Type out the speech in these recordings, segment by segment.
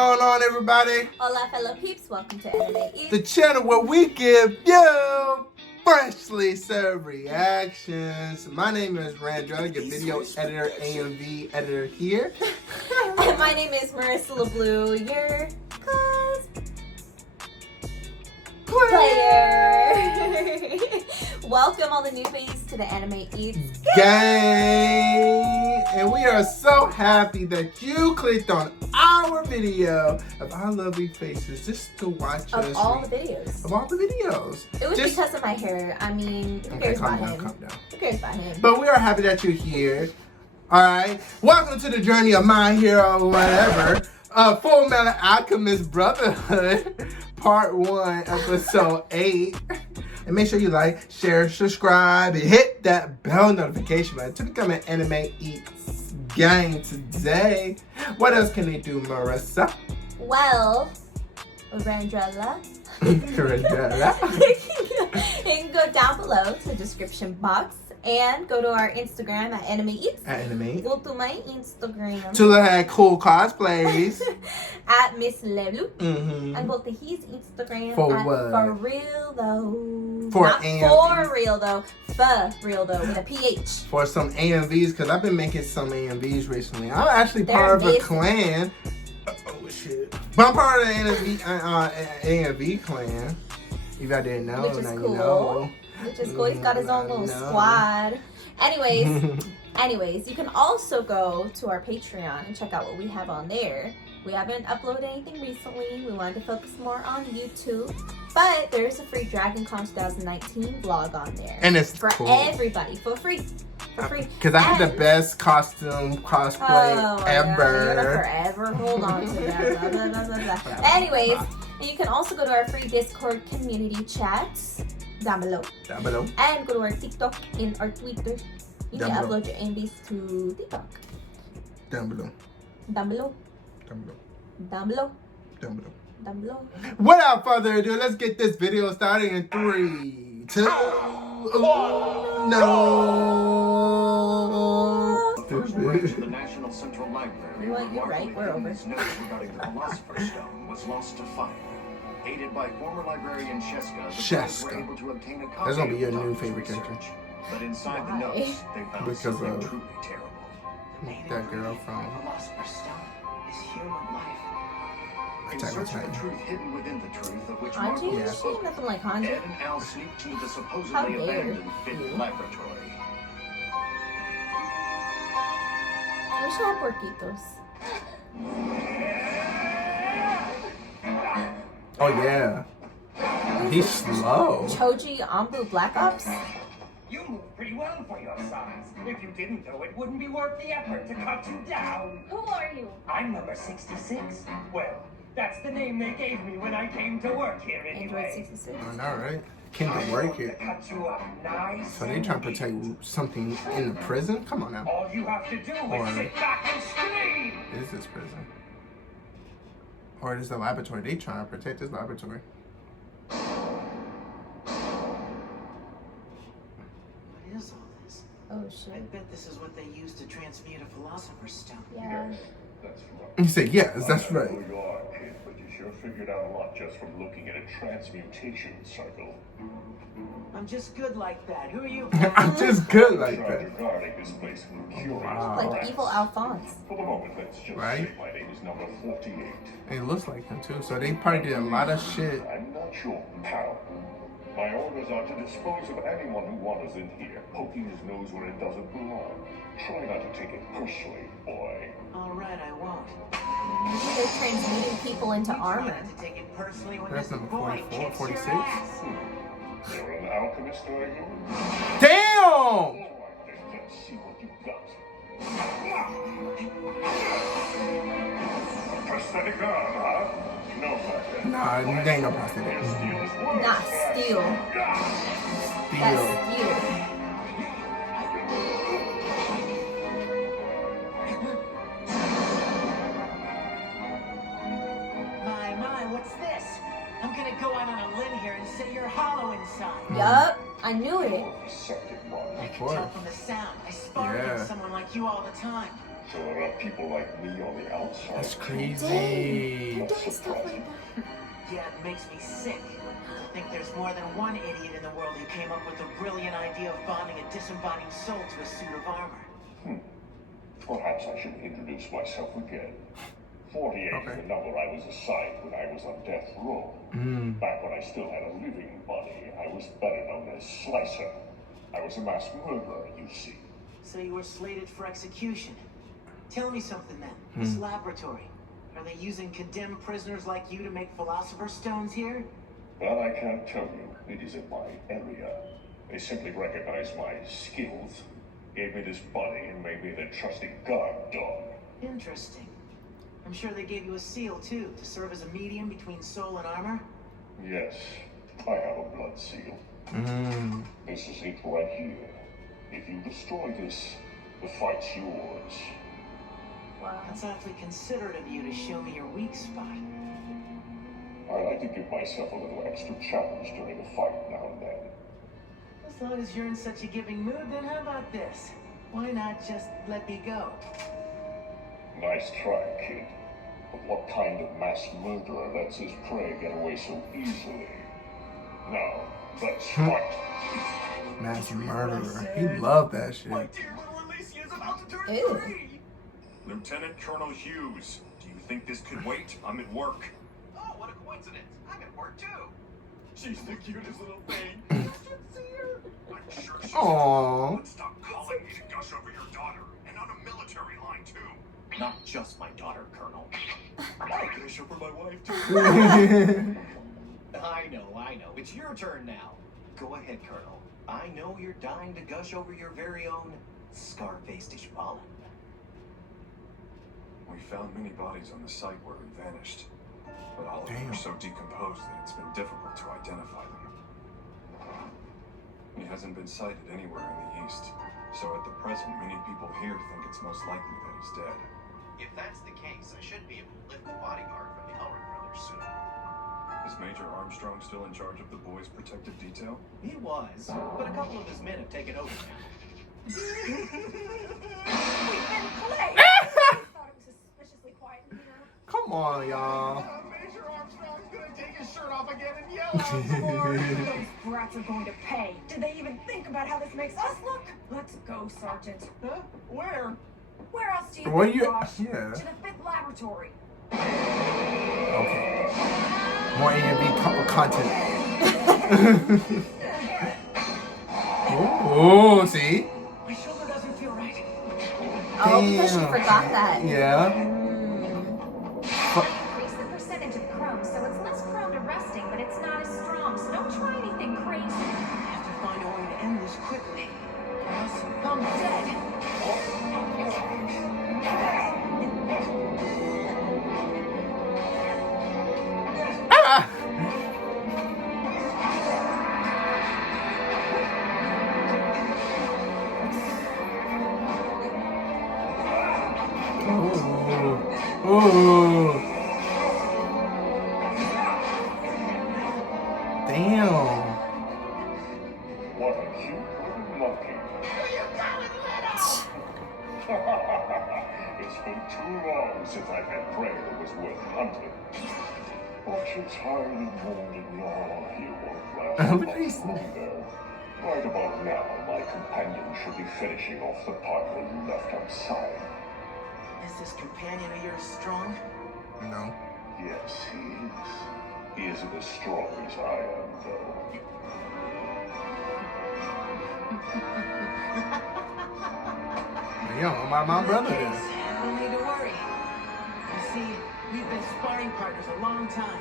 going on, everybody? Hola, fellow peeps. Welcome to Anime Eats. The channel where we give you freshly served reactions. My name is Randra, your video editor, AMV editor here. And my name is Marissa LeBlue, your cosplayer. Welcome all the newbies to the Anime Eats gang. And we are so happy that you clicked on our video of our lovely faces just to watch us. Of all the videos. Of all the videos. It was just because of my hair. I mean, who cares about him? Calm down. Who cares about him? But we are happy that you're here. Alright. Welcome to the journey of my hero, whatever. Fullmetal Alchemist Brotherhood. Part 1, episode 8. And make sure you like, share, subscribe, and hit that bell notification button to become an Anime Eats gang today. What else can they do, Marissa? Well, Randrella. You can go down below to the description box and go to our Instagram at Anime Eats. At Anime. Go to my Instagram. To look at cool cosplays. At Miss Lelu. Mm-hmm. And go to his Instagram. For at what? For real though. For real though. For real though. With a PH. For some AMVs, because I've been making some AMVs recently. I'm actually part of a clan. Oh shit. But I'm part of the AMV clan. If I didn't know, which is now cool. you know. Which is cool. He's got his own little squad. Anyways, you can also go to our Patreon and check out what we have on there. We haven't uploaded anything recently. We wanted to focus more on YouTube. But there's a free Dragon Con 2019 vlog on there. And it's for cool. Everybody. For free. For free. Because I have the best cosplay ever. You're gonna forever hold on to that. Blah, blah, blah, blah, blah. Anyways, and you can also go to our free Discord community chats down below. Down below. And go to our TikTok and our Twitter. You can upload your MVs to TikTok. Down below. Down below. Down below. Down below. Down below. Down below. Without further ado, let's get this video started in 3, 2, 1. No. The National Central Library. You know what? You're right. We're over. Notes regarding the Philosopher's Stone was lost to fire. Aided by former librarian Sheska, the boys were able to obtain a copy. That's gonna be your of the new doctor's favorite character. research. But inside the notes, they found something truly terrible. That girl from Philosopher's Stone is human life. In Attack on search of Titan. the truth hidden within the truth of which Hanji? Monroe Yeah. spoke, Nothing like Hanji. Ed and Al sneaked into the How supposedly dare abandoned Fit you. laboratory. I wish I had porquitos. Oh yeah. He's slow. Choji Ambu Black Ops? You move pretty well for your size. If you didn't know, it wouldn't be worth the effort to cut you down. Who are you? I'm number 66. Well, that's the name they gave me when I came to work here Android anyway. 66. I know, right? Came to work To here. cut you up nice. So they trying to protect something in the prison? Come on now. All you have to do is sit back and scream. Is this prison? Or is the laboratory? They trying to protect this laboratory. What is all this? Oh I shit. bet this is what they use to transmute a philosopher's stone. Yeah. That's right. You say yes, that's I know right. who you are, kid, but you sure figured out a lot just from looking at a transmutation circle. I'm just good like that. Who are you? I'm just good like Tried that. regarding this place from curious Like press. evil Alphonse. For the moment, let's just Right. say my name is number 48. And it looks like him too. So they probably did a lot of shit. I'm not sure how. My orders are to dispose of anyone who wanders in here, poking his nose where it doesn't belong. Try not to take it personally, boy. All right, I won't. They're transmuting people into You try armor. not to take it personally when That's this number boy 44, kicks 46. your ass. You're an alchemist, are you? Damn! All right, then let's see what you got. A prosthetic arm, huh? No matter. Nah, they ain't no prosthetic. Steel is worse. Not steel. That's steel. My, what's this? I'm gonna go out on a limb here and say you're hollow inside. Yup. I knew it. Receptive one. I can tell from the sound. I spar Yeah. against someone like you all the time. So there are people like me on the outside. That's Dang, crazy. don't do stuff like that. Yeah, it makes me sick. I think there's more than one idiot in the world who came up with the brilliant idea of bonding a disembodied soul to a suit of armor. Perhaps I should introduce myself again. 48 is the number I was assigned when I was on death row. Back when I still had a living body, I was better known as Slicer. I was a mass murderer, you see. So you were slated for execution. Tell me something then. This laboratory. Are they using condemned prisoners like you to make philosopher's stones here? That I can't tell you. It is in my area. They simply recognized my skills, gave me this body, and made me their trusted guard dog. Interesting. I'm sure they gave you a seal too, to serve as a medium between soul and armor? Yes, I have a blood seal. This is it right here. If you destroy this, the fight's yours. Wow. That's awfully considerate of you to show me your weak spot. I like to give myself a little extra challenge during a fight now and then. As long as you're in such a giving mood, then how about this? Why not just let me go? Nice try, kid. But what kind of mass murderer lets his prey get away so easily? Now, let's fight. Mass murderer. He loved that shit. My dear little Alicia's about to turn Ew. 3! Lieutenant Colonel Hughes, do you think this could wait? I'm at work. Oh, what a coincidence. I'm at work too. She's the cutest little thing. You should see her. I'm sure she's Aww. But stop calling me to gush over your daughter, and on a military line too. Not just my daughter, Colonel. I gush over my wife too. I know. It's your turn now. Go ahead, Colonel. I know you're dying to gush over your very own scar-faced Ishbalan. We found many bodies on the site where we vanished, but all of them Damn. are so decomposed that it's been difficult to identify them. He hasn't been sighted anywhere in the east, so at the present, many people here think it's most likely that he's dead. If that's the case, I should be able to lift the bodyguard from the Elric brothers soon. Is Major Armstrong still in charge of the boys' protective detail? He was, but a couple of his men have taken over now. We've been played. I thought it was suspiciously quiet in here. Come on, y'all. Major Armstrong's gonna take his shirt off again and yell out for Those brats are going to pay. Did they even think about how this makes us look? Let's go, Sergeant. Huh? Where? Where else do you Where think, you- Josh? yeah. To the 5th laboratory. Okay. More A&B content. Oh, see? My shoulder doesn't feel right. Oh, because she Damn. forgot that. Yeah. Increase the percentage of chrome, so it's less prone to rusting, but it's not as strong. So don't try anything crazy. I have to find a way to end this quickly. Or else I'm dead. Ah! Ooh. Ooh. Damn. What a cute little monkey. It's been too long since I've had prey that was worth hunting. But you're tired and worn and all you won't last What much is that? longer. Right about now, my companion should be finishing off the part that you left outside. Is this companion of yours strong? No. Yes, he is. He isn't as strong as I am, though. Yeah, my brother Okay, is. no need to worry. You see, we've been sparring partners a long time,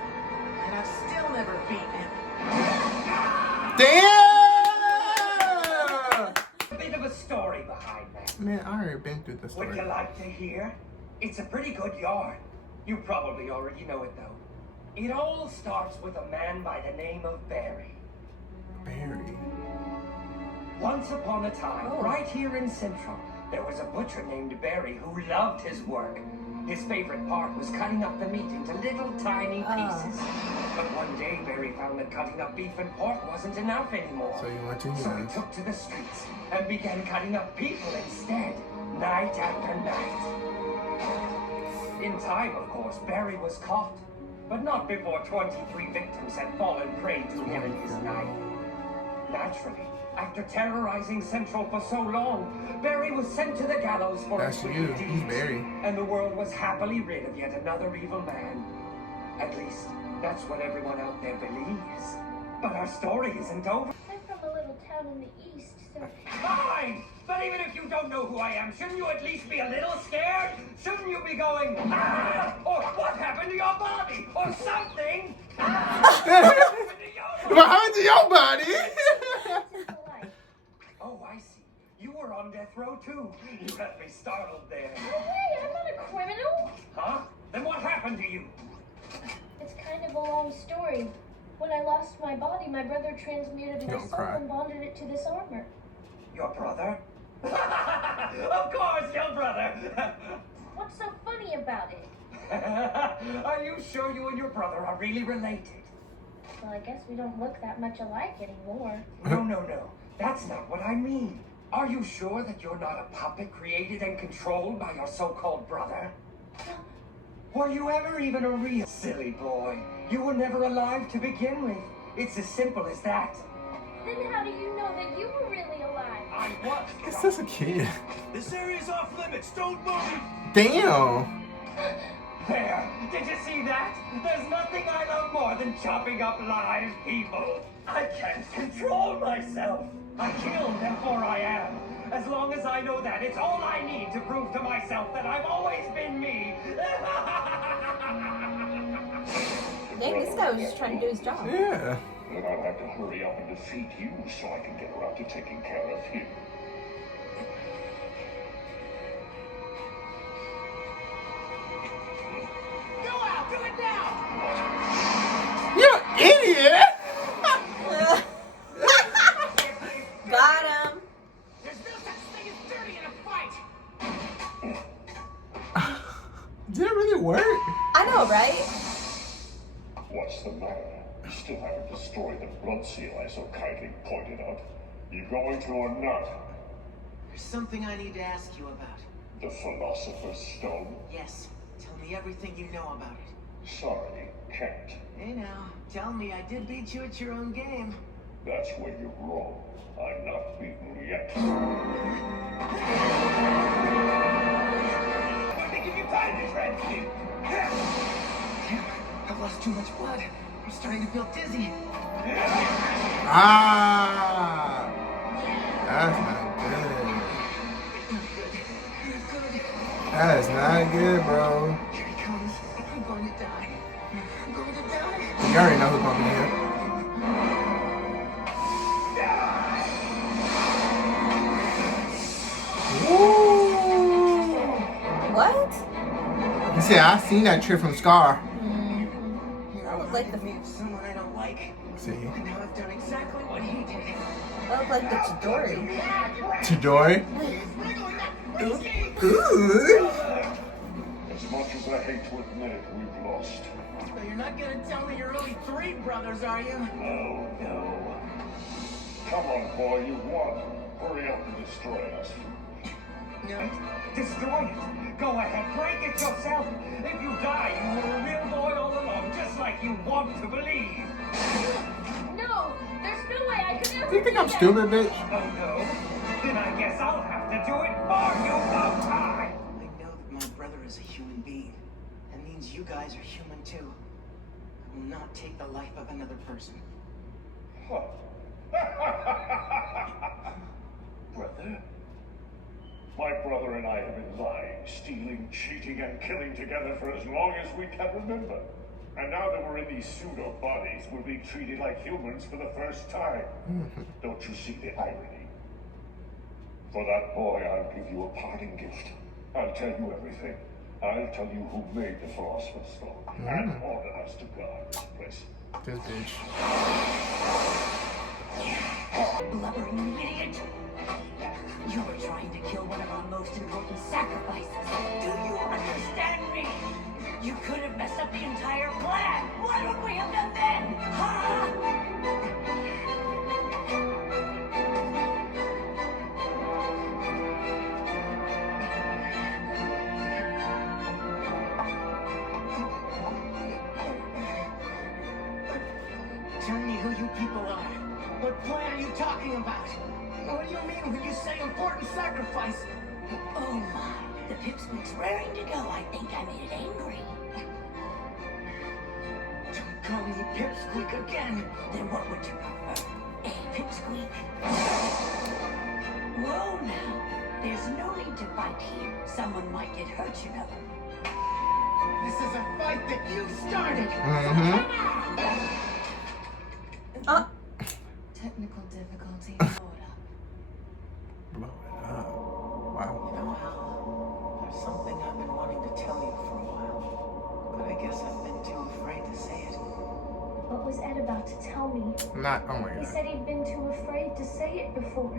and I've still never beaten him. Damn! Bit of a story behind that. Man, I already been through the Would story. you like to hear? It's a pretty good yarn. You probably already know it though. It all starts with a man by the name of Barry. Barry. Once upon a time, right here in Central, There was a butcher named Barry who loved his work. His favorite part was cutting up the meat into little tiny pieces. But one day, Barry found that cutting up beef and pork wasn't enough anymore. So you went to So he humans. took to the streets and began cutting up people instead, night after night. In time, of course, Barry was caught, but not before 23 victims had fallen prey to him and his knife. Naturally, after terrorizing Central for so long, Barry was sent to the gallows for That's his you. wicked He's deeds, Barry. and the world was happily rid of yet another evil man. At least, that's what everyone out there believes. But our story isn't over. I'm from a little town in the east, so... Fine! But even if you don't know who I am, shouldn't you at least be a little scared? Shouldn't you be going, ah! Or what happened to your body? Or something? Ah! What happened to your body? What happened to your body? simple life. Oh, I see. You were on death row too. You had me startled there. No way, I'm not a criminal. Huh? Then what happened to you? It's kind of a long story. When I lost my body, my brother transmuted my Don't soul cry. and bonded it to this armor. Your brother? Of course, your brother. What's so funny about it? Are you sure you and your brother are really related? Well, I guess we don't look that much alike anymore. No. That's not what I mean. Are you sure that you're not a puppet created and controlled by your so-called brother? Were you ever even a real silly boy? You were never alive to begin with. It's as simple as that. Then how do you know that you were really alive? I was. It's just a kid. This area's off limits. Don't move. Damn. There. Did you see that? There's nothing I love more than chopping up live people. I can't control myself. I kill, therefore I am. As long as I know that, it's all I need to prove to myself that I've always been me. Dang, this guy was just trying to do his job. Yeah. Then I'll have to hurry up and defeat you so I can get around to taking care of him. Go out! Do it now! You idiot. Got him. There's no such thing as dirty in a fight! Did it really work? I know, right? What's the matter? You still haven't destroyed the blood seal I so kindly pointed out. You going to or not? There's something I need to ask you about. The Philosopher's Stone? Yes, tell me everything you know about it. Sorry, can't. Hey now, tell me I did beat you at your own game. That's where you're wrong. I'm not beaten yet. I'm going to give you time to transmute. Damn, I've lost too much blood. I'm starting to feel dizzy. Ah. That's not good. That is not good, bro. Here he comes. I'm going to die. I'm going to die. You already know who's gonna be here. Woo! What? You see, I seen that trick from Scar. That looked like the Someone I don't like. See, And now I've done exactly what he did. that looked like the Chidori. Chidori. Ooh. As much as I hate to admit it, we've lost. So you're not gonna tell me you're really 3 brothers, are you? Oh, no. Come on, boy, you won. Hurry up and destroy us. No. Destroy it. Go ahead, break it yourself. If you die, you were a real boy all along, just like you want to believe. No, there's no way I could ever You think do I'm that. stupid, bitch? Oh no? Then I guess I'll have to do it for you, won't I? I know that my brother is a human being. That means you guys are human too. I will not take the life of another person. Huh. Brother? My brother and I have been lying, stealing, cheating, and killing together for as long as we can remember. And now that we're in these pseudo bodies, we're being treated like humans for the first time. Don't you see the irony? For that boy, I'll give you a parting gift. I'll tell you everything. I'll tell you who made the Philosopher's Stone and order us to guard this place. This bitch. Blubbering idiot! You were trying to kill one of our most important sacrifices. Do you understand me? You could have messed up the entire plan. What would we have done then? Huh? Tell me who you people are. What plan are you talking about? What do you mean when you say important sacrifice? Oh my, the pipsqueak's raring to go. I think I made it angry. Don't call me Pipsqueak again. Then what would you prefer? A pipsqueak? Whoa now, there's no need to fight here. Someone might get hurt, you know. This is a fight that you started. Technical difficulty. Blow it up. Wow. You know, Al, there's something I've been wanting to tell you for a while, but I guess I've been too afraid to say it. What was Ed about to tell me? Not, oh my He god. said he'd been too afraid to say it before.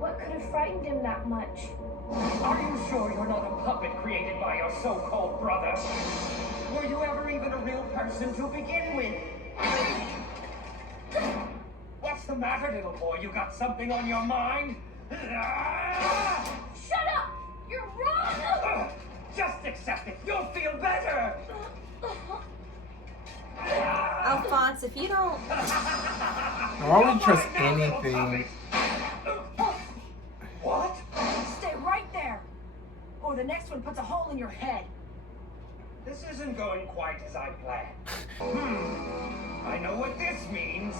What could have frightened him that much? Are you sure you're not a puppet created by your so-called brother? Were you ever even a real person to begin with? What's the matter, little boy? You got something on your mind? Shut up! You're wrong! Just accept it. You'll feel better. Alphonse, if you don't... Why would you trust anything? What? Stay right there! Or the next one puts a hole in your head. This isn't going quite as I planned. I know what this means.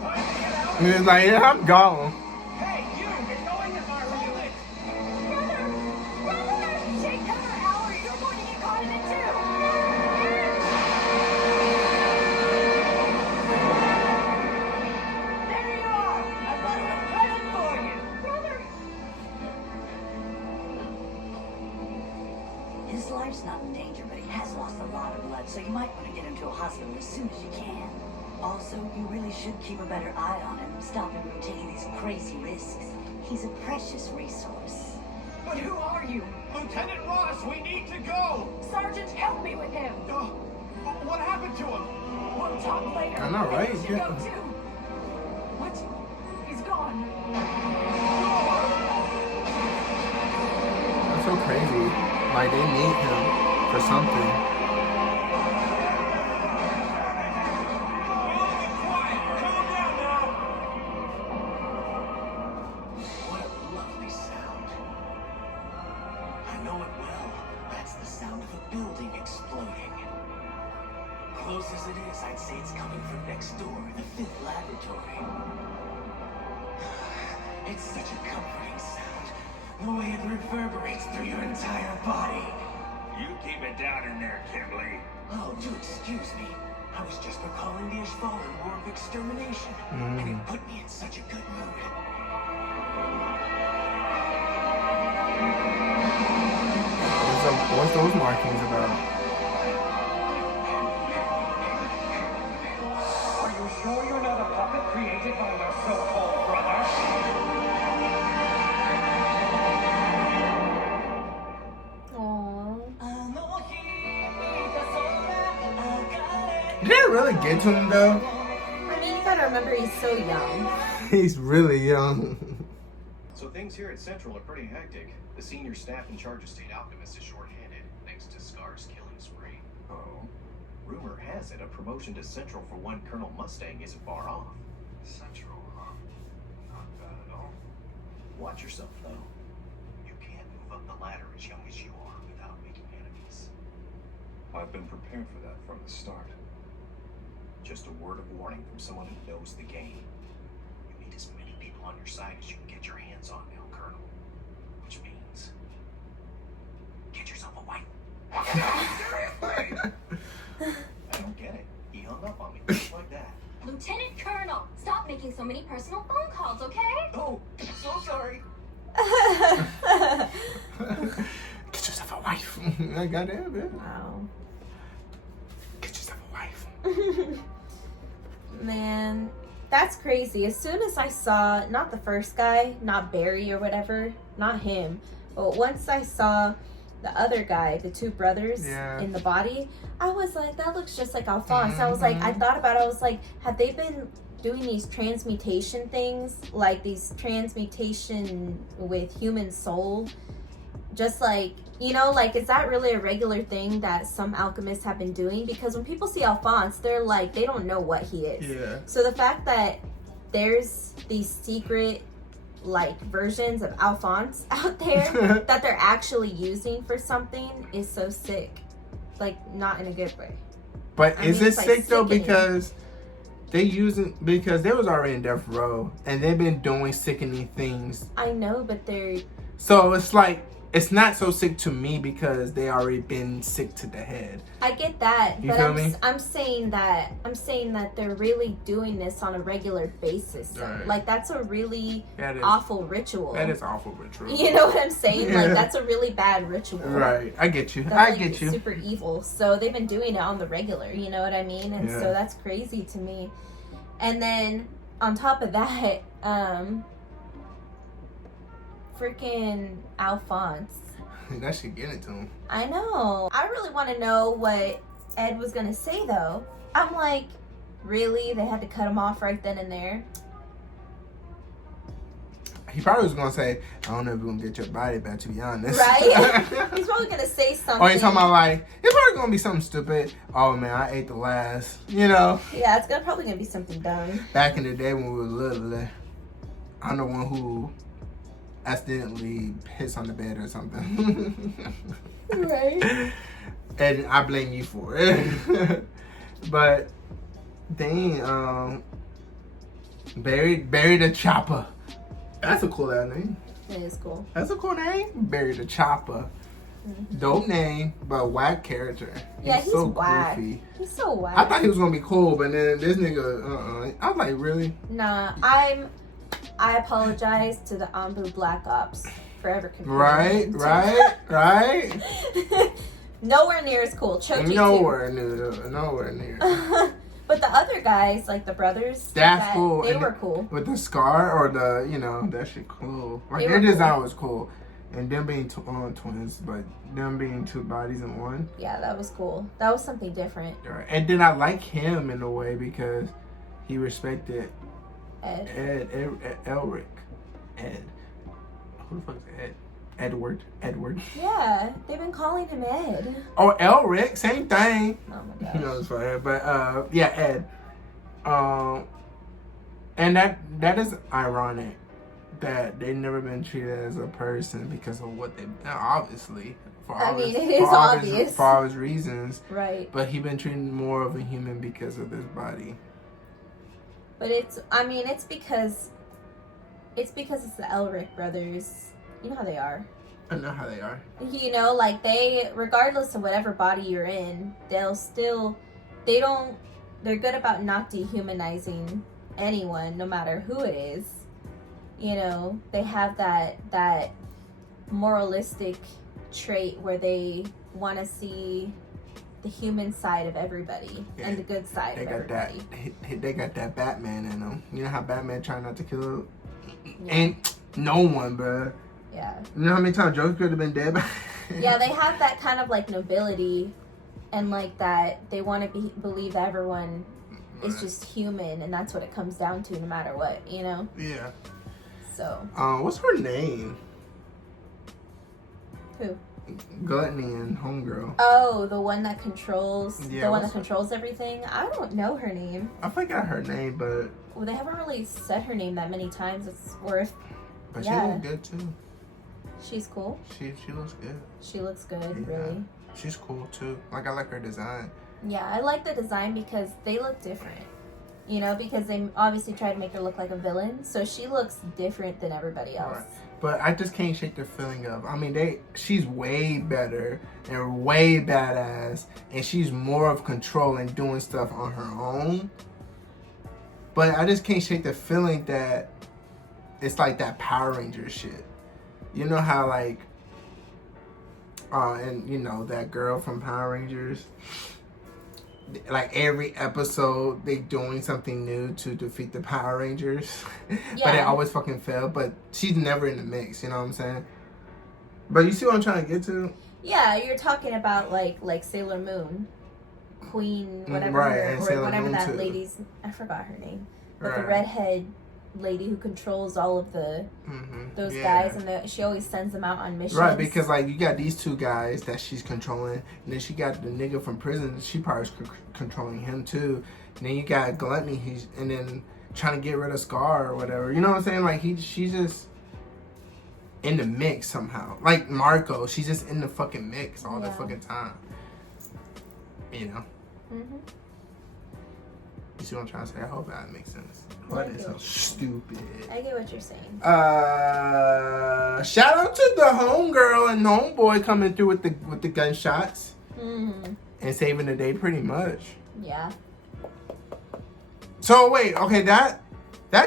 Time to get out. And it's like, yeah, I'm gone. Hey, you've been going as far as you went. Brother! Brother! Take cover, Al, or you're going to get caught in it too! There you are! I brought a present for you! Brother! His life's not in danger, but he has lost a lot of blood, so you might want to get him to a hospital as soon as you can. Also, you really should keep a better eye on him, stop him from taking these crazy risks. He's a precious resource. But who are you? Lieutenant Ross, we need to go! Sergeant, help me with him! What happened to him? We'll talk later. I know, right? You should Yeah. go too. What? He's gone. That's so crazy. Like, they need him for something. What a lovely sound. I know it well. That's the sound of a building exploding. Close as it is, I'd say it's coming from next door, the 5th laboratory. It's such a comforting sound. The way it reverberates through your entire body. You keep it down in there, Kimberly. Oh, do excuse me. I was just recalling the Ishvalan War of Extermination, and it put me in such a good mood. What's those markings about? Are you sure you're not a puppet created by your so-called brother? Did it really get to him though? I mean, you gotta remember he's so young. He's really young. So things here at Central are pretty hectic. The senior staff in charge of State Alchemist is short-handed, thanks to Scar's killing spree. Oh. Rumor has it a promotion to Central for one Colonel Mustang isn't far off. Central, huh? Not bad at all. Watch yourself, though. You can't move up the ladder as young as you are without making enemies. I've been prepared for that from the start. Just a word of warning from someone who knows the game. You need as many people on your side as you can get your hands on now, Colonel. Which means... get yourself a wife. Seriously? I don't get it. He hung up on me just like that. Lieutenant Colonel, stop making so many personal phone calls, okay? Oh, so sorry. Get yourself a wife. I got it, man. Wow. Get yourself a wife. Man, That's crazy. As soon as I saw, not the first guy, not Barry or whatever, not him, but once I saw the other guy, the two brothers in the body, I was like, that looks just like Alphonse. I was like, I thought about it, I was like, have they been doing these transmutation things, like these transmutation with human soul? Just like, you know, like, is that really a regular thing that some alchemists have been doing? Because when people see Alphonse, they're like, they don't know what he is. Yeah. So the fact that there's these secret, like, versions of Alphonse out there that they're actually using for something is so sick. Like, not in a good way. But is it sick though? Because because they was already in death row and they've been doing sickening things. I know, but they're... So it's like, it's not so sick to me because they already been sick to the head. I get that, you but feel me? I'm saying that they're really doing this on a regular basis. Right. Like, that's a really awful ritual. That is awful ritual. You know what I'm saying? Like, that's a really bad ritual. Right. I get you. That's, get you. Super evil. So they've been doing it on the regular. You know what I mean? And so that's crazy to me. And then on top of that, freaking Alphonse. That should get it to him. I know. I really want to know what Ed was going to say, though. I'm like, really? They had to cut him off right then and there? He probably was going to say, I don't know if we're going to get your body back, to be honest. Right? He's probably going to say something. Or he's talking about, like, it's probably going to be something stupid. Oh, man, I ate the last, you know? Yeah, it's probably going to be something dumb. Back in the day when we were little, I'm the one who accidentally piss on the bed or something. Right. And I blame you for it. But dang, Barry the Chopper. That's a cool ass name. It is cool. That's a cool name. Barry the Chopper. Dope name, but whack character. Yeah, he's so whack. goofy. He's so whack. I thought he was gonna be cool, but then this nigga, I was like, really? Nah, I apologize to the Ambu Black Ops for ever confusing. Right. Nowhere near as cool. Choji Nowhere near. But the other guys, like the brothers, that's cool. They were cool. With the scar or the, that shit cool. Like, their design was cool. And them being twins, but them being two bodies in one. Yeah, that was cool. That was something different. Right. And then I like him in a way because he respected Ed. Elric. Ed. Who the fuck is Ed? Edward. Yeah, they've been calling him Ed. Oh, Elric, same thing. Oh my gosh. It's funny, but yeah, Ed. And that is ironic that they've never been treated as a person because of what they obviously for obvious reasons. Right. But he's been treated more of a human because of this body. But it's because it's the Elric brothers. You know how they are. I know how they are. You know, like they, regardless of whatever body you're in, they're good about not dehumanizing anyone, no matter who it is. You know, they have that moralistic trait where they want to see the human side of everybody and the good side of everybody. They got that Batman in them. You know how Batman trying not to kill ain't no one, bro. Yeah. You know how many times Joker could have been dead? Yeah, they have that kind of like nobility and like that they want to believe that everyone is just human and that's what it comes down to no matter what, you know? Yeah. So. What's her name? Who? Gluttony and Homegirl. Oh, the one that controls controls everything? I don't know her name. I forgot her name, but well, they haven't really said her name that many times. It's worth. But she looks good too. She's cool. She looks good. She looks good, really. She's cool too. Like, I like her design. Yeah, I like the design because they look different. You know, because they obviously try to make her look like a villain, so she looks different than everybody else. Right. But I just can't shake the feeling of, I mean, she's way better and way badass, and she's more of control and doing stuff on her own. But I just can't shake the feeling that it's like that Power Rangers shit. You know how like, and you know that girl from Power Rangers, like every episode they doing something new to defeat the Power Rangers. But Yeah. they always fucking fail. But she's never in the mix, you know what I'm saying? But you see what I'm trying to get to? Yeah, you're talking about like Sailor Moon, Queen, whatever, Right, her, and or Sailor whatever Moon that too. lady's. I forgot her name, but the Right. redhead lady who controls all of the those guys, and she always sends them out on missions. Right, because like you got these two guys that she's controlling, and then she got the nigga from prison. She probably is controlling him too. And then you got Gluttony, and then trying to get rid of Scar or whatever. You know what I'm saying? Like she's just in the mix somehow. Like Marco, she's just in the fucking mix all the fucking time. You know. You see what I'm trying to say? I hope that makes sense. What is so stupid? I get what you're saying. Shout out to the homegirl and homeboy coming through with the gunshots and saving the day pretty much. Yeah. So wait, okay, that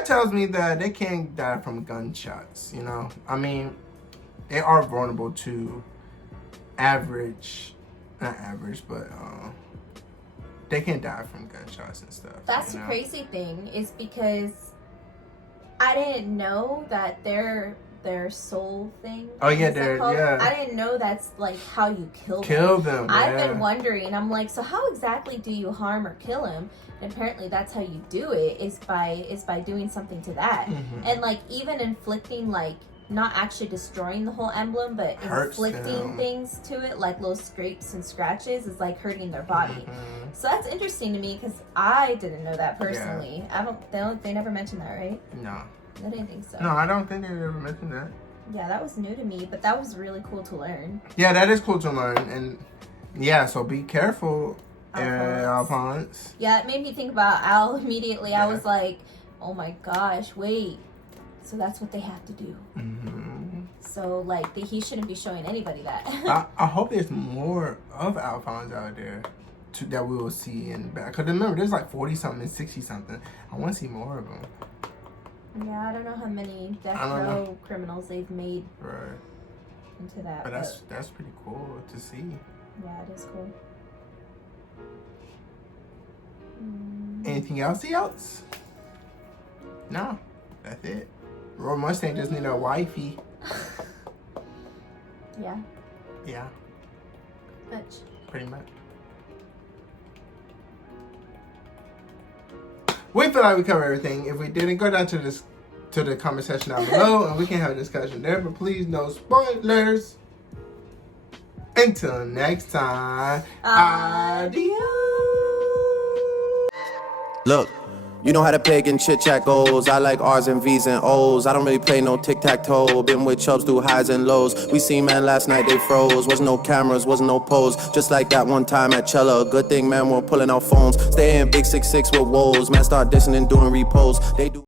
tells me that they can't die from gunshots. You know, I mean, they are vulnerable to not average, but they can die from gunshots and stuff. That's the crazy thing, is because I didn't know that their soul thing. Oh yeah, I didn't know that's like how you kill them. I've been wondering. I'm like, so how exactly do you harm or kill him? And apparently, that's how you do it is by doing something to that, and like even inflicting like. Not actually destroying the whole emblem, but inflicting things to it, like little scrapes and scratches, is like hurting their body. So that's interesting to me because I didn't know that personally. Yeah. They never mentioned that, right? No. I didn't think so. No, I don't think they ever mentioned that. Yeah, that was new to me, but that was really cool to learn. Yeah, that is cool to learn, and yeah, so be careful, Alphonse. Yeah, it made me think about Al immediately. Yeah. I was like, oh my gosh, wait. So that's what they have to do. So, like, he shouldn't be showing anybody that. I hope there's more of Alphonse out there that we will see in the back. Because remember, there's like 40-something and 60-something. I want to see more of them. Yeah, I don't know how many death row criminals they've made into that. But that's pretty cool to see. Yeah, it is cool. Anything else? No, that's it. Roy Mustang just need a wifey. Yeah. Yeah. Much. Pretty much. We feel like we covered everything. If we didn't, go down to the comment section down below and we can have a discussion there. But please, no spoilers. Until next time. Adios. Look. You know how the pagan chit-chat goes. I like R's and V's and O's. I don't really play no tic-tac-toe. Been with chubs through highs and lows. We seen man last night, they froze. Wasn't no cameras, wasn't no pose. Just like that one time at Cella. Good thing, man, we're pulling out phones. Stay in big 6'6" with woes. Man, start dissing and doing repos. They do.